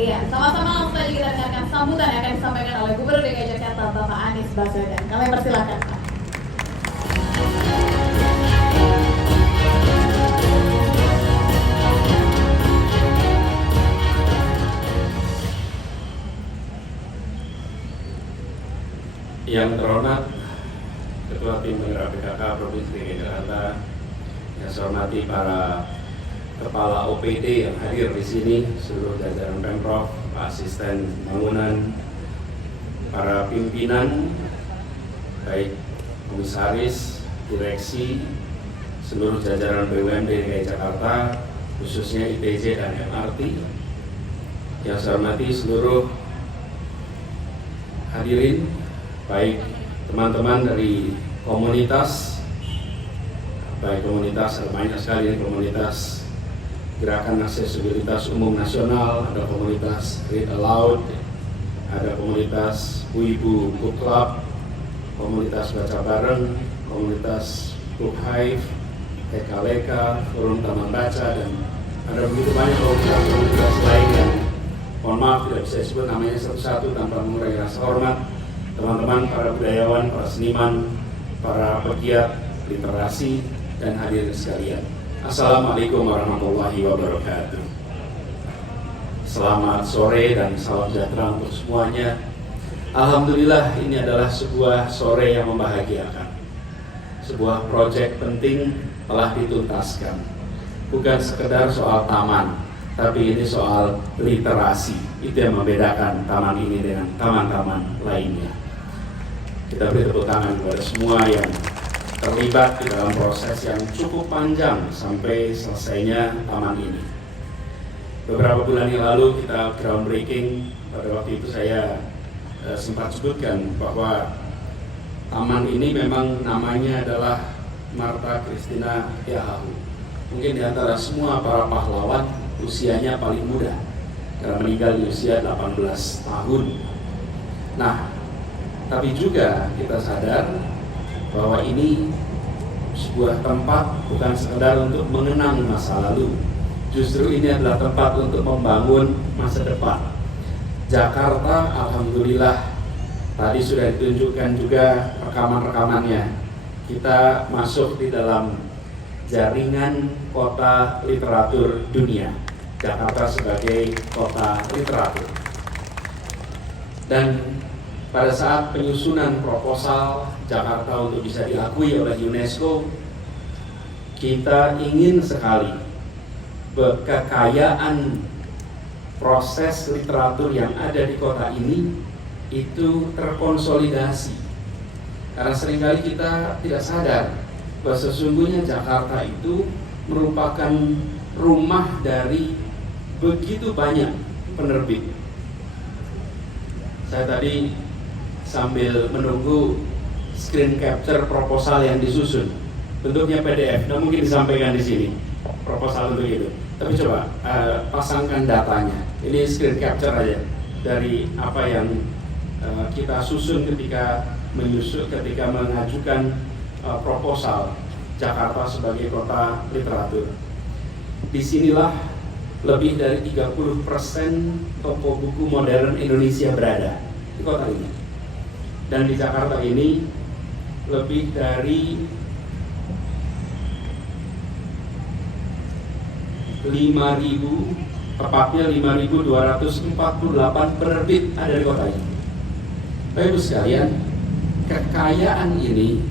Iya, sama-sama langsung saja kita dengarkan sambutan yang akan disampaikan oleh Gubernur DKI Jakarta Bapak Anies Baswedan. Kami persilakan Pak. Yang terhormat Ketua Tim Penggerak PKK Provinsi DKI Jakarta, yang saya hormati para Kepala OPD yang hadir di sini, seluruh jajaran Pemprov, asisten bangunan, para pimpinan, baik komisaris, direksi, seluruh jajaran BUMD DKI Jakarta, khususnya ITJ dan MRT, yang saya hormati seluruh hadirin, baik teman-teman dari komunitas, baik komunitas, banyak sekali komunitas Gerakan Aksesibilitas Umum Nasional, ada komunitas Read Aloud, ada komunitas Ibu Book Club, komunitas Baca Bareng, komunitas Book Hive, Leka, Forum Taman Baca, dan ada begitu banyak komunitas lain yang mohon maaf tidak bisa disebut namanya satu-satu tanpa mengurangi rasa hormat. Teman-teman, para budayawan, para seniman, para pegiat literasi, dan hadirin sekalian. Assalamualaikum warahmatullahi wabarakatuh. Selamat sore dan salam sejahtera untuk semuanya. Alhamdulillah, ini adalah sebuah sore yang membahagiakan. Sebuah proyek penting telah dituntaskan. Bukan sekedar soal taman, tapi ini soal literasi. Itu yang membedakan taman ini dengan taman-taman lainnya. Kita beri tepuk tangan kepada semua yang terlibat di dalam proses yang cukup panjang sampai selesainya taman ini. Beberapa bulan yang lalu kita groundbreaking. Pada waktu itu saya sempat sebutkan bahwa taman ini memang namanya adalah Martha Christina Yahahu. Mungkin di antara semua para pahlawan usianya paling muda, karena meninggal di usia 18 tahun. Nah, tapi juga kita sadar bahwa ini sebuah tempat bukan sekedar untuk mengenang masa lalu. Justru ini adalah tempat untuk membangun masa depan. Jakarta, alhamdulillah, tadi sudah ditunjukkan juga rekaman-rekamannya. Kita masuk di dalam jaringan kota literatur dunia. Jakarta sebagai kota literatur. Dan pada saat penyusunan proposal Jakarta untuk bisa diakui oleh UNESCO, kita ingin sekali kekayaan proses literatur yang ada di kota ini itu terkonsolidasi. Karena seringkali kita tidak sadar bahwa sesungguhnya Jakarta itu merupakan rumah dari begitu banyak penerbit. Saya tadi sambil menunggu screen capture proposal yang disusun, bentuknya PDF, nah mungkin disampaikan di sini proposal untuk itu. Tapi coba pasangkan datanya. Ini screen capture aja dari apa yang kita susun ketika mengajukan proposal Jakarta sebagai kota literatur. Disinilah lebih dari 30% toko buku modern Indonesia berada di kota ini. Dan di Jakarta ini lebih dari 5.000, tepatnya 5.248 penerbit ada di kota ini. Bapak Ibu sekalian, kekayaan ini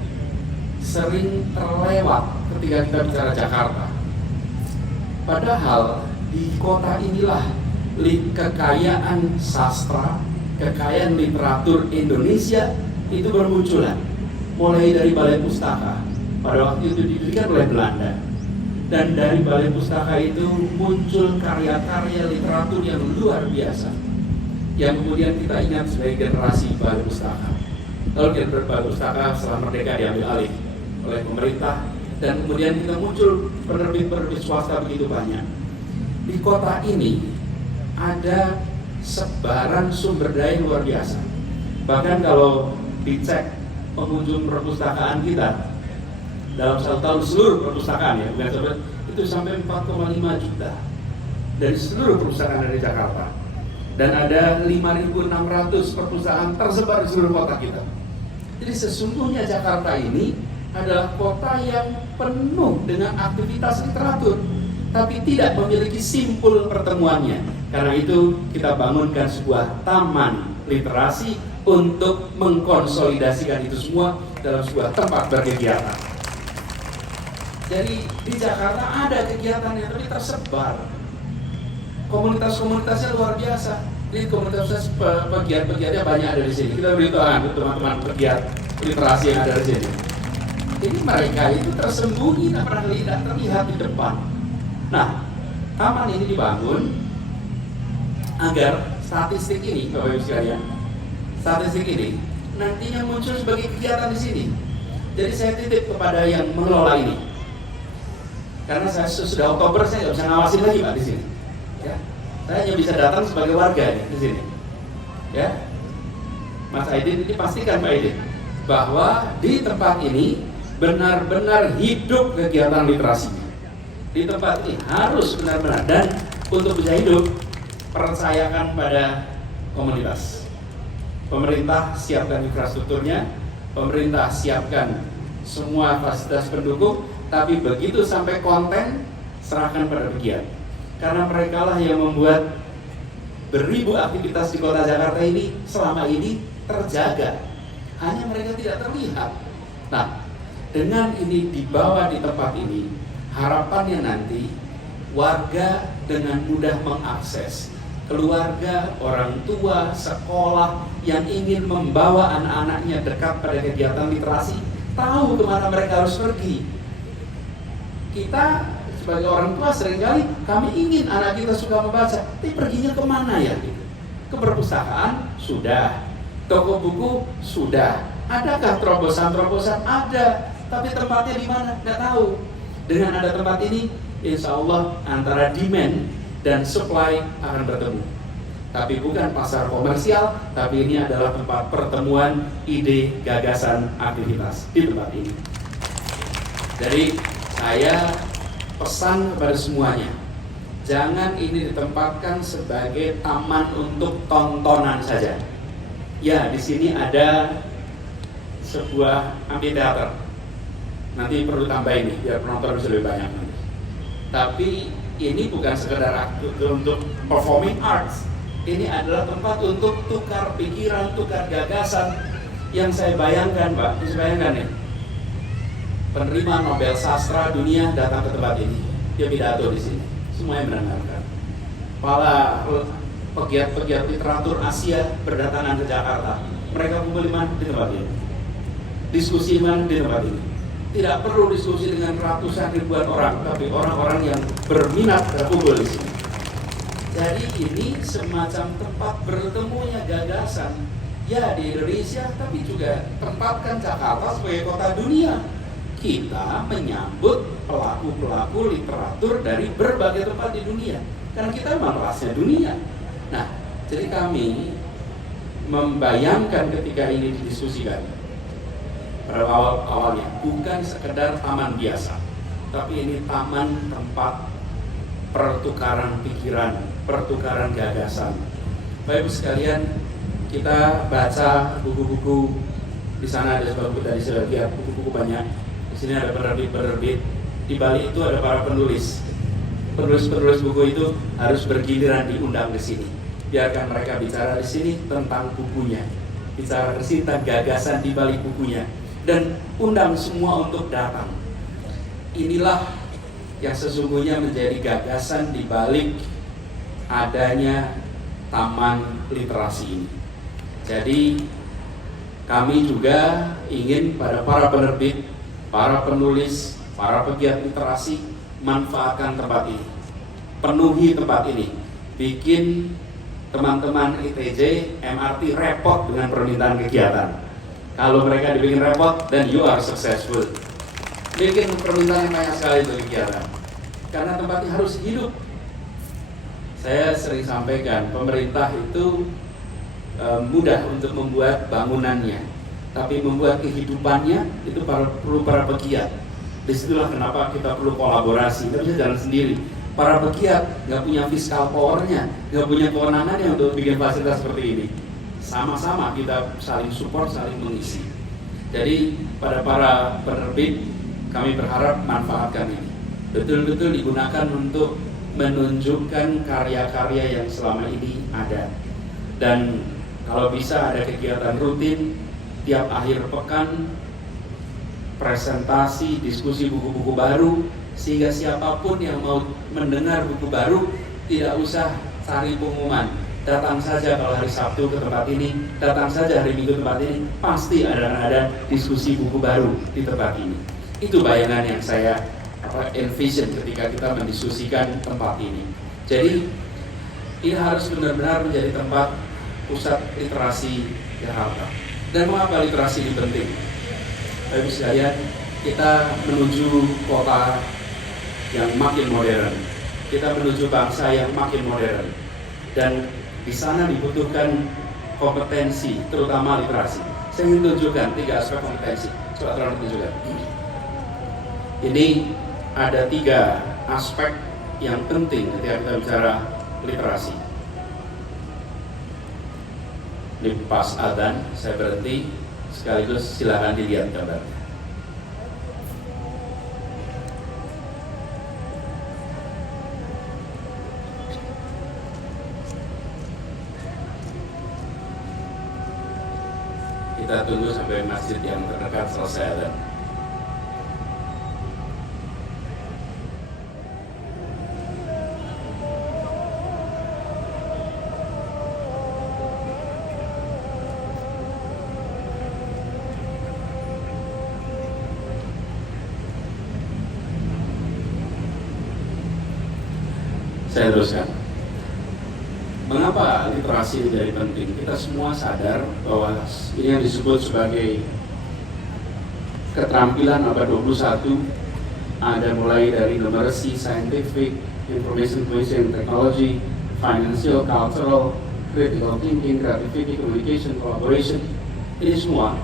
sering terlewat ketika kita bicara Jakarta. Padahal di kota inilah kekayaan sastra, kekayaan literatur Indonesia itu bermunculan. Mulai dari Balai Pustaka, pada waktu itu didirikan oleh Belanda. Dan dari Balai Pustaka itu muncul karya-karya literatur yang luar biasa, yang kemudian kita ingat sebagai generasi Balai Pustaka. Lalu Balai Pustaka setelah merdeka diambil alih oleh pemerintah, dan kemudian kita muncul penerbit-penerbit swasta begitu banyak. Di kota ini ada sebaran sumber daya luar biasa. Bahkan kalau dicek pengunjung perpustakaan kita dalam satu tahun, seluruh perpustakaan ya, bukan sampai, itu sampai 4,5 juta dari seluruh perpustakaan dari Jakarta. dan ada 5.600 perusahaan tersebar di seluruh kota kita. Jadi sesungguhnya Jakarta ini adalah kota yang penuh dengan aktivitas literatur, tapi tidak memiliki simpul pertemuannya. Karena itu kita bangunkan sebuah taman literasi untuk mengkonsolidasikan itu semua dalam sebuah tempat berkegiatan. Jadi di Jakarta ada kegiatan yang tapi tersebar. Komunitas-komunitasnya luar biasa. Di komunitas pegiat-pegiatnya banyak ada di sini. Kita beritahu teman-teman pegiat literasi yang ada di sini. Jadi mereka itu tersembunyi, tidak terlihat di depan. Nah, taman ini dibangun agar statistik ini, Bapak Ibu sekalian, statistik ini nantinya muncul sebagai kegiatan di sini. Jadi saya titip kepada yang mengelola ini, karena saya sudah Oktober saya nggak bisa ngawasin lagi Pak di sini. Ya, saya hanya bisa datang sebagai warga di sini. Ya, Mas Aidin ini pastikan Pak Aidin bahwa di tempat ini benar-benar hidup kegiatan literasinya. Di tempat ini harus benar-benar, dan untuk bisa hidup percayakan pada komunitas. Pemerintah siapkan infrastrukturnya, pemerintah siapkan semua fasilitas pendukung, tapi begitu sampai konten serahkan pada pegiat. Karena mereka lah yang membuat beribu aktivitas di kota Jakarta ini selama ini terjaga. Hanya mereka tidak terlihat. Nah, dengan ini dibawa di tempat ini, harapannya nanti warga dengan mudah mengakses, keluarga, orang tua, sekolah yang ingin membawa anak-anaknya dekat pada kegiatan literasi, tahu kemana mereka harus pergi. Kita sebagai orang tua seringkali kami ingin anak kita suka membaca, tapi perginya kemana ya? Ke perpustakaan? Sudah. Toko buku? Sudah. Adakah terobosan-terobosan? Ada. Tapi tempatnya di mana? Nggak tahu. Dengan ada tempat ini, insya Allah antara demand dan supply akan bertemu. Tapi bukan pasar komersial, tapi ini adalah tempat pertemuan ide, gagasan, aktivitas di tempat ini. Jadi saya pesan kepada semuanya, jangan ini ditempatkan sebagai taman untuk tontonan saja. Ya, di sini ada sebuah amphitheater. Nanti perlu tambah ini biar penonton bisa lebih banyak nanti. Tapi ini bukan sekedar untuk performing arts. Ini adalah tempat untuk tukar pikiran, tukar gagasan. Yang saya bayangkan, Pak, bisa bayangkan ya. Penerima Nobel Sastra Dunia datang ke tempat ini. Dia pidato di sini. Semuanya mendengarkan. Para pegiat-pegiat literatur Asia berdatangan ke Jakarta. Mereka kumpul di mana? Di tempat ini. Diskusi mana? Di tempat ini. Tidak perlu diskusi dengan ratusan ribuan orang, tapi orang-orang yang berminat berkumpul di sini. Jadi ini semacam tempat bertemunya gagasan. Ya di Indonesia, tapi juga tempatkan Jakarta sebagai kota dunia. Kita menyambut pelaku-pelaku literatur dari berbagai tempat di dunia. Karena kita memang rasnya dunia. Nah, jadi kami membayangkan ketika ini didiskusikan pada awalnya bukan sekedar taman biasa, tapi ini taman tempat pertukaran pikiran, pertukaran gagasan. Bapak Ibu sekalian, kita baca buku-buku di sana, ada sebab tadi sudah lihat buku-buku banyak. Di sini ada penerbit-penerbit, di balik itu ada para penulis. Penulis-penulis buku itu harus bergiliran diundang ke sini. Biarkan mereka bicara di sini tentang bukunya, bicara di sini tentang gagasan di balik bukunya. Dan undang semua untuk datang. Inilah yang sesungguhnya menjadi gagasan di balik adanya taman literasi ini. Jadi kami juga ingin pada para penerbit, para penulis, para pegiat literasi manfaatkan tempat ini, penuhi tempat ini, bikin teman-teman ITJ, MRT repot dengan permintaan kegiatan. Kalau mereka dibikin repot, then you are successful. Bikin permintaan yang banyak sekali untuk kegiatan. Karena tempatnya harus hidup. Saya sering sampaikan, pemerintah itu mudah untuk membuat bangunannya, tapi membuat kehidupannya itu perlu para pegiat. Disitulah kenapa kita perlu kolaborasi. Kita bisa jalan sendiri. para pegiat nggak punya fiskal powernya, nggak punya kewenangannya untuk bikin fasilitas seperti ini. Sama-sama kita saling support, saling mengisi. Jadi pada para penerbit, kami berharap manfaatkan ini. Betul-betul digunakan untuk menunjukkan karya-karya yang selama ini ada. Dan kalau bisa ada kegiatan rutin tiap akhir pekan, presentasi, diskusi buku-buku baru, sehingga siapapun yang mau mendengar buku baru tidak usah cari pengumuman. Datang saja kalau hari Sabtu ke tempat ini, datang saja hari Minggu ke tempat ini, pasti ada diskusi buku baru di tempat ini. Itu bayangan yang saya envision ketika kita mendiskusikan tempat ini. Jadi ini harus benar-benar menjadi tempat pusat literasi Jakarta. Dan mengapa literasi ini penting? Bapak Ibu sekalian, kita menuju kota yang makin modern. Kita menuju bangsa yang makin modern. Dan di sana dibutuhkan kompetensi, terutama literasi. Saya ingin tunjukkan 3 aspek kompetensi. Coba tolong tunjukkan. Ini ada 3 aspek yang penting ketika kita bicara literasi. Ini pas adzan, saya berhenti, sekaligus silakan dilihat gambarnya. Kita tunggu sampai masjid yang terdekat selesai adzan. Saya teruskan. Mengapa literasi menjadi penting? Kita semua sadar bahwa ini yang disebut sebagai keterampilan abad 21, ada mulai dari numeracy, scientific, information technology, financial, cultural, critical thinking, creativity, communication, collaboration. Ini semua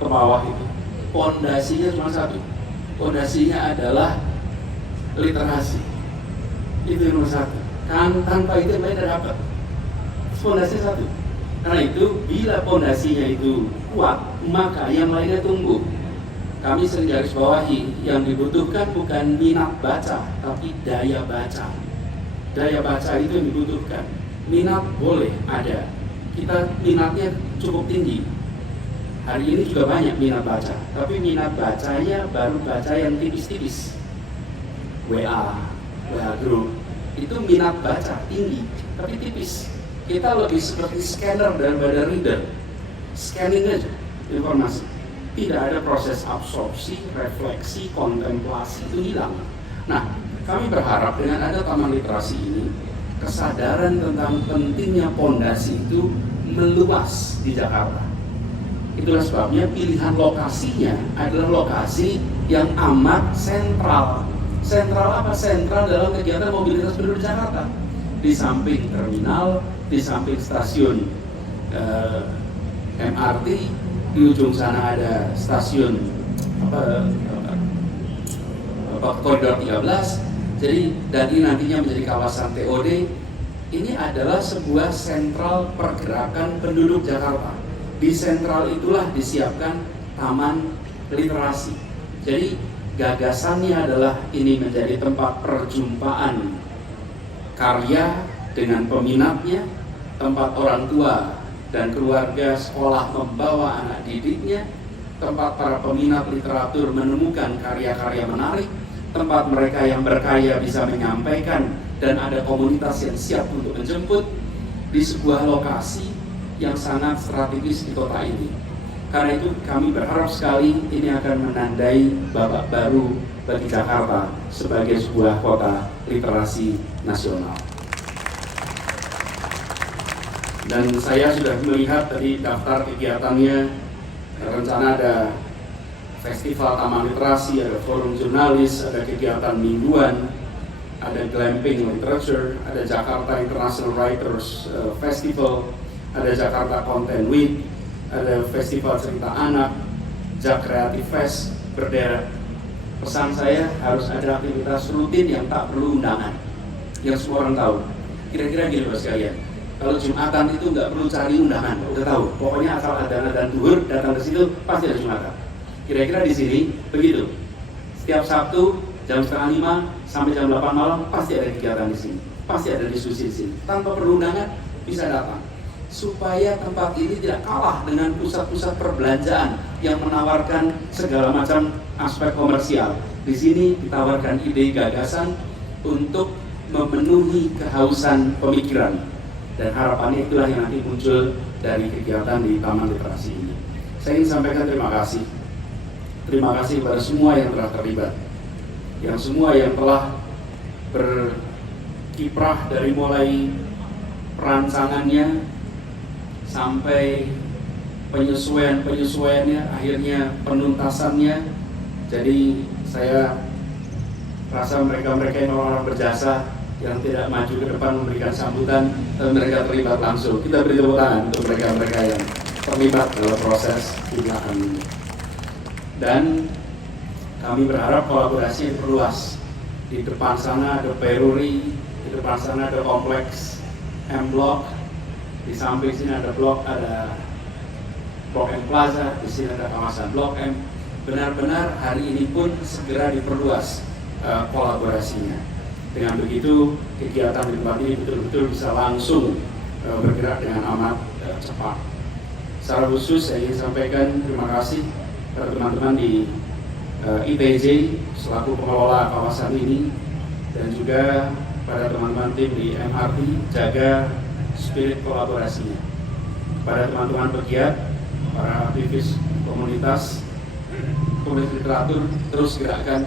ke bawah itu. Pondasinya cuma satu. Pondasinya adalah literasi. Itu yang nomor 1. Kan tanpa itu yang lain tidak dapat. Pondasi 1. Karena itu bila pondasinya itu kuat, maka yang lainnya tumbuh. Kami sering garis bawahi, yang dibutuhkan bukan minat baca, tapi daya baca. Daya baca itu yang dibutuhkan. Minat boleh ada. Kita minatnya cukup tinggi. Hari ini juga banyak minat baca, tapi minat bacanya baru baca yang tipis-tipis. WA group, itu minat baca tinggi, tapi tipis. Kita lebih seperti scanner daripada reader. Scanning aja informasi. Tidak ada proses absorpsi, refleksi, kontemplasi, itu hilang. Nah, kami berharap dengan ada taman literasi ini, kesadaran tentang pentingnya pondasi itu meluas di Jakarta. Itulah sebabnya pilihan lokasinya adalah lokasi yang amat sentral. Sentral apa? Sentral dalam kegiatan mobilitas penduduk Jakarta. Di samping terminal, di samping stasiun MRT, di ujung sana ada stasiun koridor 13. Jadi dan ini nantinya menjadi kawasan TOD. Ini adalah sebuah sentral pergerakan penduduk Jakarta. Di sentral itulah disiapkan taman literasi. Jadi gagasannya adalah ini menjadi tempat perjumpaan karya dengan peminatnya, tempat orang tua dan keluarga sekolah membawa anak didiknya, tempat para peminat literatur menemukan karya-karya menarik, tempat mereka yang berkarya bisa menyampaikan dan ada komunitas yang siap untuk menjemput di sebuah lokasi yang sangat strategis di kota ini. Karena itu kami berharap sekali ini akan menandai babak baru bagi Jakarta sebagai sebuah kota literasi nasional. Dan saya sudah melihat tadi daftar kegiatannya, rencana ada festival taman literasi, ada forum jurnalis, ada kegiatan mingguan, ada glamping literature, ada Jakarta International Writers Festival, ada Jakarta Content Week, ada festival cerita anak, Jak Creative Fest berderet. Pesan saya harus ada aktivitas rutin yang tak perlu undangan. yang semua orang tahu. Kira-kira gini Bapak sekalian, kalau Jumatan itu nggak perlu cari undangan, udah tahu. Pokoknya asal ada dan duhur datang ke situ pasti ada Jumatan. Kira-kira di sini begitu. Setiap Sabtu jam 4:30 sampai jam 8 malam pasti ada kegiatan di sini, pasti ada diskusi di sini. Tanpa perlu undangan bisa datang. Supaya tempat ini tidak kalah dengan pusat-pusat perbelanjaan yang menawarkan segala macam aspek komersial. Di sini ditawarkan ide gagasan untuk memenuhi kehausan pemikiran, dan harapannya itulah yang nanti muncul dari kegiatan di Taman Literasi ini. Saya ingin sampaikan terima kasih. Terima kasih kepada semua yang telah terlibat, yang semua yang telah berkiprah dari mulai perancangannya sampai penyesuaiannya, akhirnya penuntasannya. Jadi saya rasa mereka-mereka yang orang-orang berjasa yang tidak maju ke depan memberikan sambutan, mereka terlibat langsung. Kita beri tepuk tangan untuk mereka-mereka yang terlibat dalam proses pembinaan ini. Dan kami berharap kolaborasi diperluas. Di depan sana ada Peruri, di depan sana ada kompleks M Block, di samping sini ada ada Blok M Plaza, di sini ada kawasan Blok M. Benar-benar hari ini pun segera diperluas kolaborasinya. Dengan begitu kegiatan di tempat ini betul-betul bisa langsung bergerak dengan amat cepat. Secara khusus saya ingin sampaikan terima kasih kepada teman-teman di ITJ selaku pengelola kawasan ini, dan juga pada teman-teman tim di MRT jaga spirit kolaborasinya. Pada teman-teman pegiat, para aktivis komunitas literatur, terus gerakkan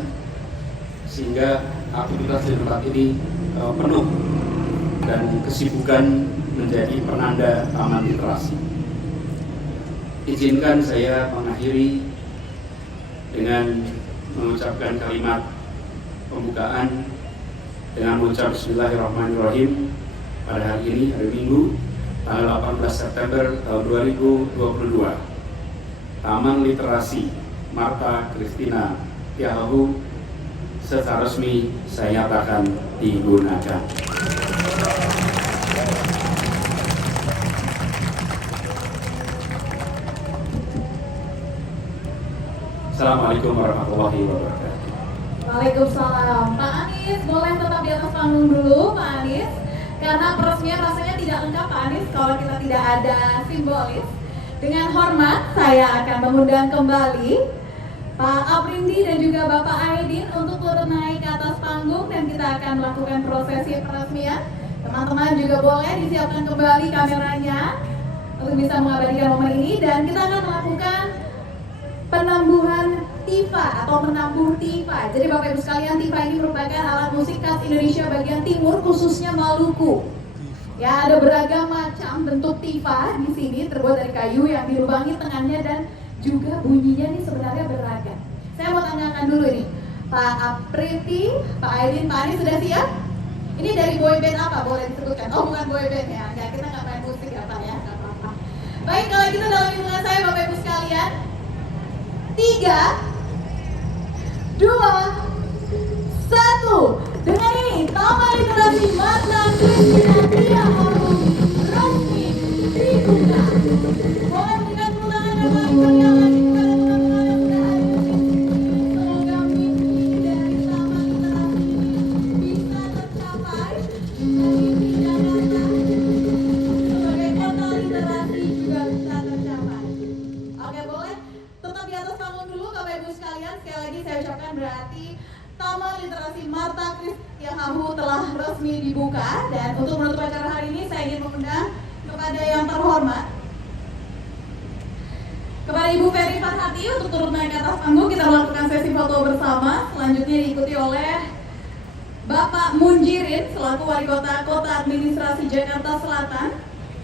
sehingga aktivitas di tempat ini penuh dan kesibukan menjadi penanda Taman Literasi. Izinkan saya mengakhiri dengan mengucapkan kalimat pembukaan dengan mengucap Bismillahirrahmanirrahim pada hari ini, hari Minggu, tanggal 18 September tahun 2022. Taman Literasi Martha Christina Tiahahu secara resmi saya nyatakan digunakan. Assalamualaikum warahmatullahi wabarakatuh. Waalaikumsalam. Pak Anies, boleh tetap di atas panggung dulu, Pak Anies. Karena peresmian rasanya tidak lengkap, Pak Anies, kalau kita tidak ada simbolis. Dengan hormat, saya akan mengundang kembali Pak Aprindi dan juga Bapak Aidin untuk turun naik ke atas panggung, dan kita akan melakukan prosesi peresmian. Teman-teman juga boleh disiapkan kembali kameranya untuk bisa mengabadikan momen ini, dan kita akan melakukan penambuhan tifa atau menambuh tifa. Jadi Bapak Ibu sekalian, tifa ini merupakan alat musik khas Indonesia bagian timur, khususnya Maluku. Ya, ada beragam macam bentuk tifa di sini, terbuat dari kayu yang dilubangi tengahnya, dan juga bunyinya nih sebenarnya beragam. Saya mau tanyakan dulu nih, Pak Apriti, Pak Aidin, Pak Anies sudah siap? Ini dari boyband apa? Boleh disebutkan? Oh, bukan boyband ya, enggak, kita nggak main musik ya Pak ya, nggak apa-apa. Baik, kalau gitu dalam hitungan saya Bapak Ibu sekalian, 3, 2, 1. Dengan ini Taman Literasi Martha Christina Tiahahu resmi dibuka. Boleh berikan tepuk tangan yang paling meriah lagi kepada teman-teman yang sudah hadir di sini. Semoga mimpi dari Taman Literasi ini bisa tercapai, dan mimpi Jakarta sebagai kota literasi juga bisa tercapai. Oke, boleh tetap di atas panggung dulu Bapak Ibu sekalian. Sekali lagi saya ucapkan berarti Taman Literasi Martha Christina Tiahahu telah resmi dibuka, dan untuk menutup acara hari ini saya ingin mengundang kepada yang terhormat kepada Ibu Ferry Farhati untuk turun naik ke atas panggung. Kita melakukan sesi foto bersama. Selanjutnya diikuti oleh Bapak Munjirin selaku Wali Kota Administrasi Jakarta Selatan,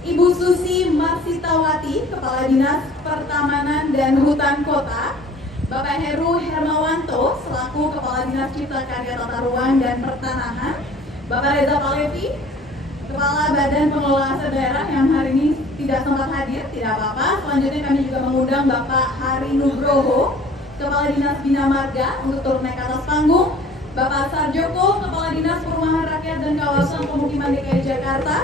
Ibu Susi Marsitawati, Kepala Dinas Pertamanan dan Hutan Kota, Bapak Heru Hermawanto selaku Kepala Dinas Cipta Karya Tata Ruang dan Pertanahan, Bapak Reza Palevi, Kepala Badan Pengelola Aset Daerah yang hari ini tidak sempat hadir, tidak apa-apa. Selanjutnya kami juga mengundang Bapak Hari Nugroho, Kepala Dinas Bina Marga untuk turun naik ke atas panggung, Bapak Sarjoko, Kepala Dinas Perumahan Rakyat dan Kawasan Pemukiman DKI Jakarta.